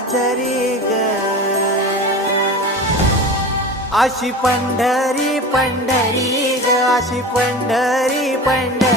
जरी ग. अशी पंढरी पंढरी ग अशी पंढरी पंढरी.